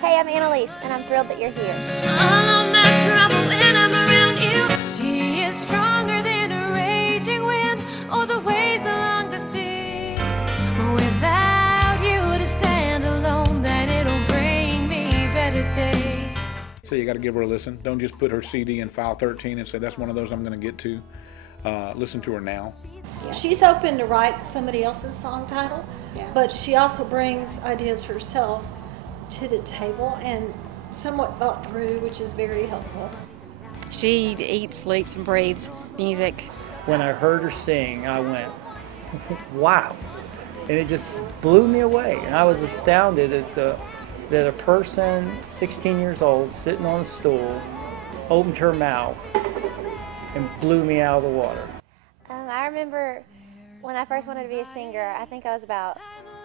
Hey, I'm Annelise, and I'm thrilled that you're here. All of my trouble when I'm around you. She is stronger than a raging wind or the waves along the sea. Without you to stand alone, then it'll bring me better days. So you got to give her a listen. Don't just put her CD in file 13 and say that's one of those I'm going to get to. Listen to her now. She's hoping to write somebody else's song title, but she also brings ideas for herself to the table and somewhat thought through, which is very helpful. She eats, sleeps, and breathes music. When I heard her sing, I went, wow. And it just blew me away. And I was astounded that a person 16 years old sitting on a stool opened her mouth and blew me out of the water. I remember when I first wanted to be a singer, I think I was about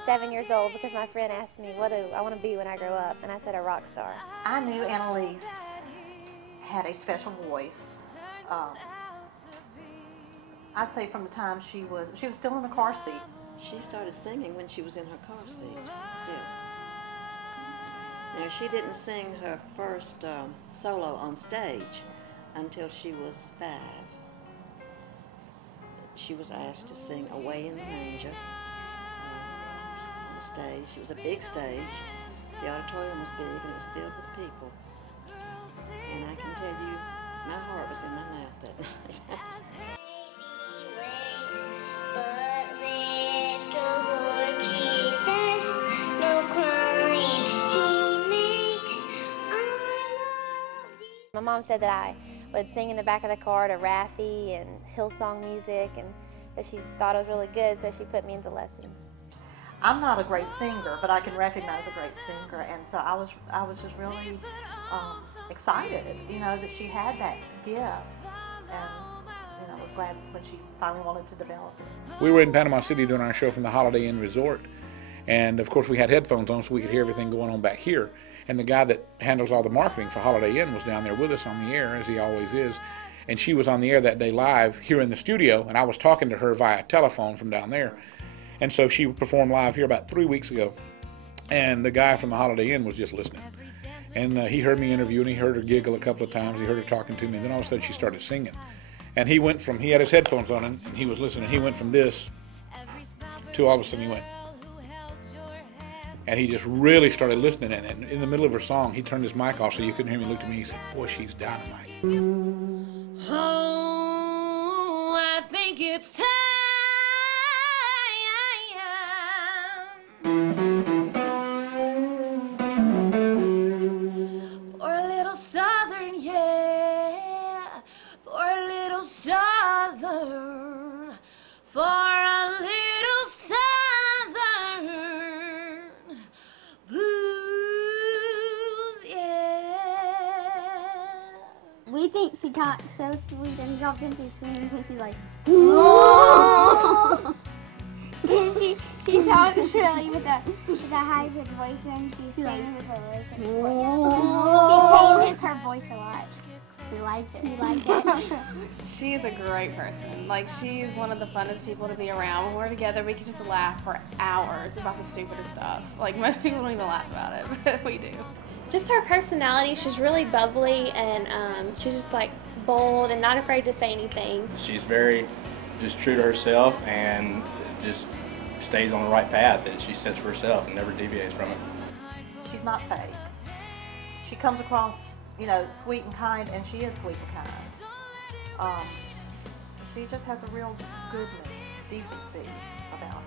7 years old because my friend asked me, what do I want to be when I grow up? And I said, a rock star. I knew Annelise had a special voice. I'd say from the time she was still in the car seat. She started singing when she was in her car seat still. Now, she didn't sing her first solo on stage until she was 5. She was asked to sing Away in the Manger on stage. It was a big stage. The auditorium was big and it was filled with people. And I can tell you, my heart was in my mouth that night. My mom said that I would sing in the back of the car to Raffi and Hillsong music, and that she thought I was really good, so she put me into lessons. I'm not a great singer, but I can recognize a great singer, and so I was just really excited, that she had that gift, and was glad when she finally wanted to develop it. We were in Panama City doing our show from the Holiday Inn Resort, and of course we had headphones on so we could hear everything going on back here. And the guy that handles all the marketing for Holiday Inn was down there with us on the air, as he always is. And she was on the air that day live here in the studio, and I was talking to her via telephone from down there. And so she performed live here about 3 weeks ago. And the guy from the Holiday Inn was just listening. And he heard me interview, and he heard her giggle a couple of times. He heard her talking to me, and then all of a sudden she started singing. And he had his headphones on, and he was listening. He went from this to all of a sudden he went. And he just really started listening, and in the middle of her song, he turned his mic off so you couldn't hear me. He looked at me, he said, boy, she's dynamite. Oh, I think it's time for a little southern, for a little southern, for a little we think she talks so sweet and dropped into singing because she's like, whoa! she talks really with a high-pitched voice and she sings with her low-pitched voice. She changes her voice a lot. We liked it. We liked it. She is a great person. Like, she is one of the funnest people to be around. When we're together, we can just laugh for hours about the stupidest stuff. Like, most people don't even laugh about it, but we do. Just her personality, she's really bubbly and she's just like bold and not afraid to say anything. She's very just true to herself and just stays on the right path that she sets for herself and never deviates from it. She's not fake. She comes across, sweet and kind, and she is sweet and kind. She just has a real goodness, decency about her.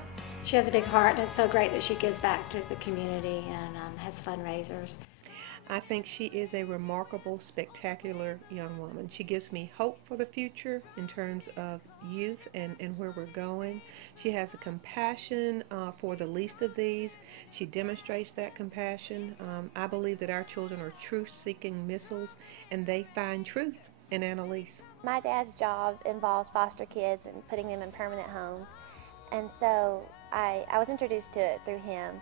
She has a big heart, and it's so great that she gives back to the community and has fundraisers. I think she is a remarkable, spectacular young woman. She gives me hope for the future in terms of youth and where we're going. She has a compassion for the least of these. She demonstrates that compassion. I believe that our children are truth-seeking missiles, and they find truth in Annelise. My dad's job involves foster kids and putting them in permanent homes. And so I was introduced to it through him.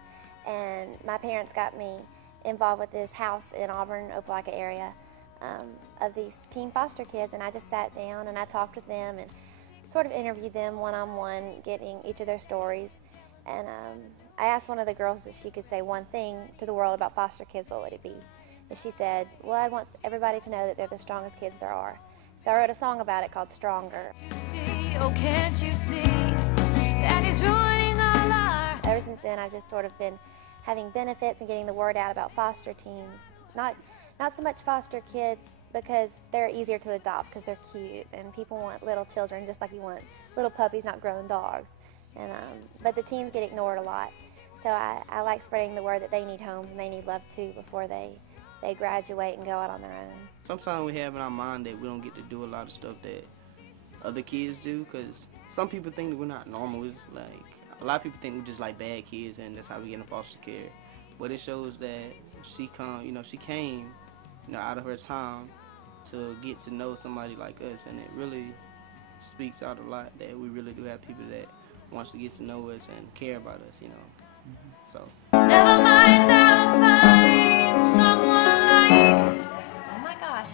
And my parents got me involved with this house in Auburn, Opelika area of these teen foster kids, and I just sat down and I talked with them and sort of interviewed them one-on-one, getting each of their stories. And I asked one of the girls if she could say one thing to the world about foster kids, what would it be? And she said, well, I want everybody to know that they're the strongest kids there are. So I wrote a song about it called Stronger. Oh, can't you see that he's ruining all our... Ever since then, I've just sort of been having benefits and getting the word out about foster teens. Not so much foster kids because they're easier to adopt because they're cute, and people want little children just like you want little puppies, not grown dogs. And but the teens get ignored a lot. So I like spreading the word that they need homes and they need love too before they graduate and go out on their own. Sometimes we have in our mind that we don't get to do a lot of stuff that other kids do, because some people think that we're not normal. Like, a lot of people think we're just like bad kids and that's how we get in foster care. But it shows that she came, out of her time to get to know somebody like us, and it really speaks out a lot that we really do have people that wants to get to know us and care about us, So. Never mind, I'll find someone like... Oh my gosh.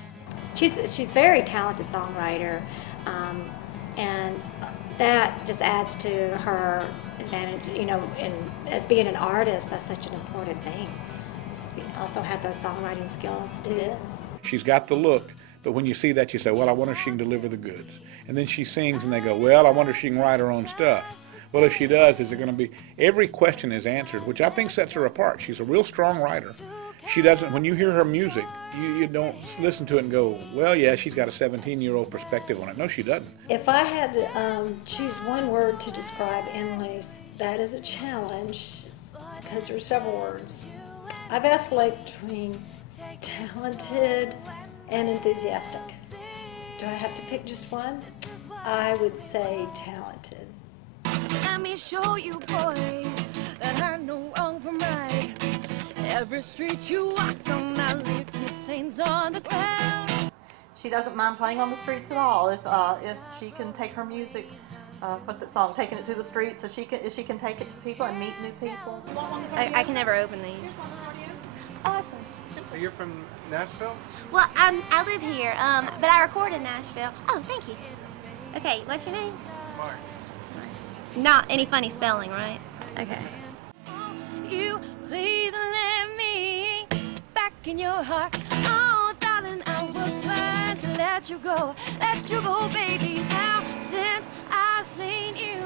She's a very talented songwriter, and that just adds to her advantage, and as being an artist, that's such an important thing. Also have those songwriting skills too. She's got the look, but when you see that, you say, well, I wonder if she can deliver the goods. And then she sings and they go, well, I wonder if she can write her own stuff. Well, if she does, is it going to be, every question is answered, which I think sets her apart. She's a real strong writer. She doesn't, when you hear her music, you don't listen to it and go, well, yeah, she's got a 17-year-old perspective on it. No, she doesn't. If I had to choose one word to describe Annelise, that is a challenge, because there are several words. I vacillate between talented and enthusiastic. Do I have to pick just one? I would say talented. Let me show you, boy, that I know wrong from right. Every street you walked on, I leave stains on the ground. She doesn't mind playing on the streets at all if she can take her music. What's that song? Taking it to the streets, so she can take it to people and meet new people. I can never open these. Awesome. So you're from Nashville? Well, I live here, but I record in Nashville. Oh, thank you. Okay, what's your name? Mark. Not any funny spelling, right? Okay. You please let me back in your heart. Oh, darling, I was blind to let you go, baby. Now since I've seen you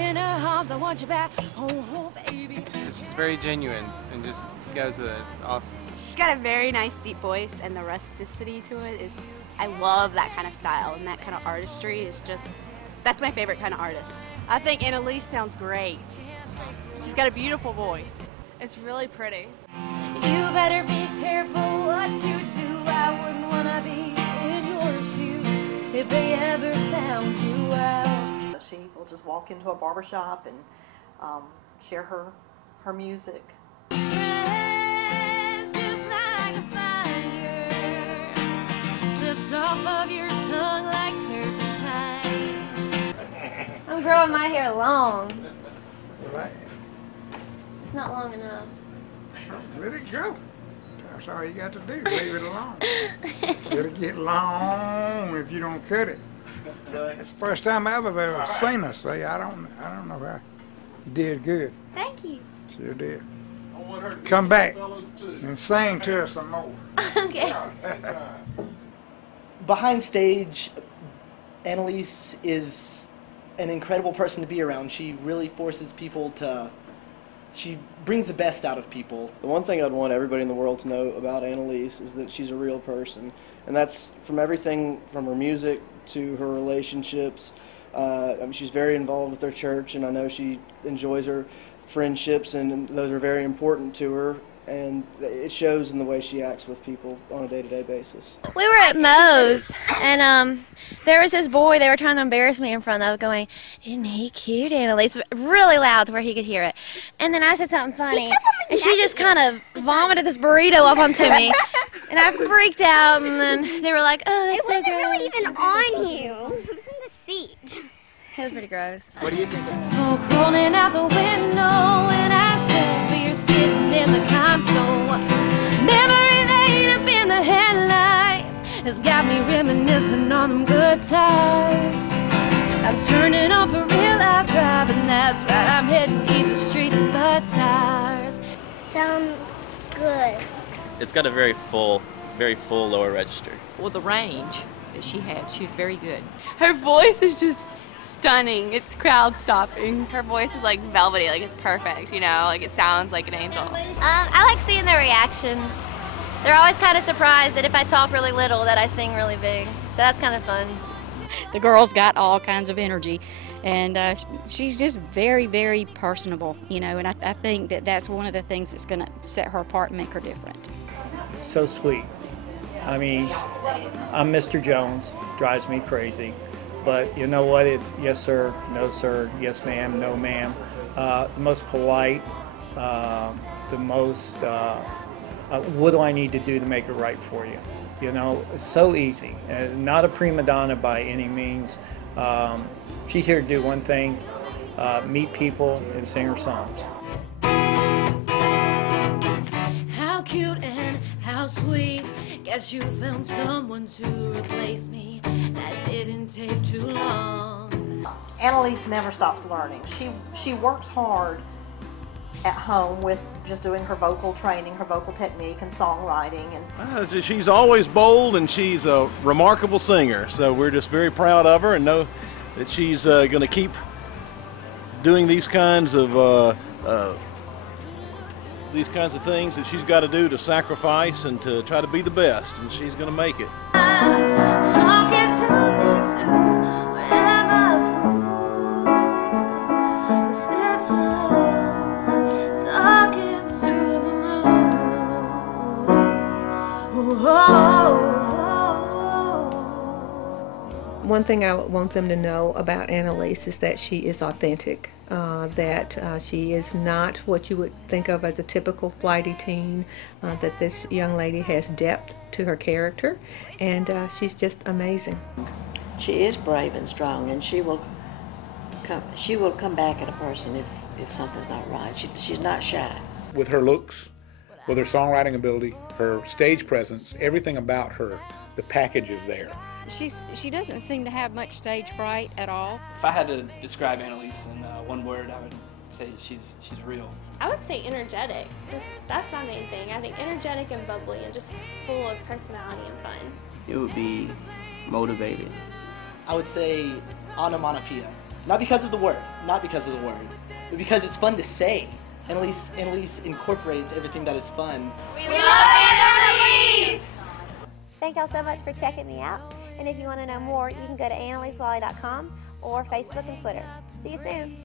in her arms, I want you back. Oh, baby. It's just very genuine and just goes with it. It's awesome. She's got a very nice deep voice, and the rusticity to it is, I love that kind of style and that kind of artistry. Is just, that's my favorite kind of artist. I think Annelise sounds great. She's got a beautiful voice. It's really pretty. You better be careful what you do. I wouldn't want to be in your shoes if they ever found you out. She will just walk into a barbershop and share her music. Slips off of your tongue like turpentine. I'm growing my hair long. Well, It's not long enough. let it go. That's all you got to do. Leave it alone. It'll get long if you don't cut it. It's the first time I've ever seen her say, I don't know how. You did good. Thank you. Sure did. Come back and sing to us some more. Okay. Behind stage, Annelise is an incredible person to be around. She really forces people to, she brings the best out of people. The one thing I'd want everybody in the world to know about Annelise is that she's a real person. And that's from everything from her music to her relationships. She's very involved with her church, and I know she enjoys her friendships, and those are very important to her. And it shows in the way she acts with people on a day-to-day basis. We were at Moe's, and there was this boy they were trying to embarrass me in front of, going, "Isn't he cute, Annelise?" But really loud to where he could hear it. And then I said something funny, and she just kind of vomited this burrito up onto me. And I freaked out, and then they were like, "Oh, that's so gross." It wasn't really even on you. It was in the seat. It was pretty gross. What do you think? Smoke rolling out the window and ice cold beer sitting in the console. Memory laid up in the headlights has got me reminiscing on them good times. I'm turning off a real loud drive, and that's right, I'm heading east the street and butt tires. Sounds good. It's got a very full lower register. Well, the range that she had, she was very good. Her voice is just stunning. It's crowd stopping. Her voice is like velvety, like it's perfect, you know, like it sounds like an angel. I like seeing their reaction. They're always kind of surprised that if I talk really little that I sing really big. So that's kind of fun. The girl's got all kinds of energy, and she's just very, very personable, you know, and I think that that's one of the things that's going to set her apart and make her different. So sweet. I mean, I'm Mr. Jones, drives me crazy. But you know what? It's yes, sir, no, sir, yes, ma'am, no, ma'am. The most polite, the most, what do I need to do to make it right for you? You know, it's so easy. Not a prima donna by any means. She's here to do one thing, meet people and sing her songs. How cute and how sweet. Guess you found someone to replace me. That didn't take too long. Annelise never stops learning. She works hard at home with just doing her vocal training, her vocal technique and songwriting. And she's always bold, and she's a remarkable singer. So we're just very proud of her and know that she's going to keep doing these kinds of things that she's got to do to sacrifice and to try to be the best, and she's going to make it. Talking to me too. Am I a fool? Sit alone, talking to the moon. One thing I want them to know about Annelise is that she is authentic, that she is not what you would think of as a typical flighty teen, that this young lady has depth to her character, and she's just amazing. She is brave and strong, and she will come back at a person if something's not right. She's not shy. With her looks, with her songwriting ability, her stage presence, everything about her, the package is there. She doesn't seem to have much stage fright at all. If I had to describe Annelise in one word, I would say that she's real. I would say energetic. That's my main thing. I think energetic and bubbly and just full of personality and fun. It would be motivated. I would say onomatopoeia. Not because of the word, but because it's fun to say. Annelise incorporates everything that is fun. We love Annelise! Thank y'all so much for checking me out. And if you want to know more, you can go to AnneliseWalley.com or Facebook and Twitter. See you soon.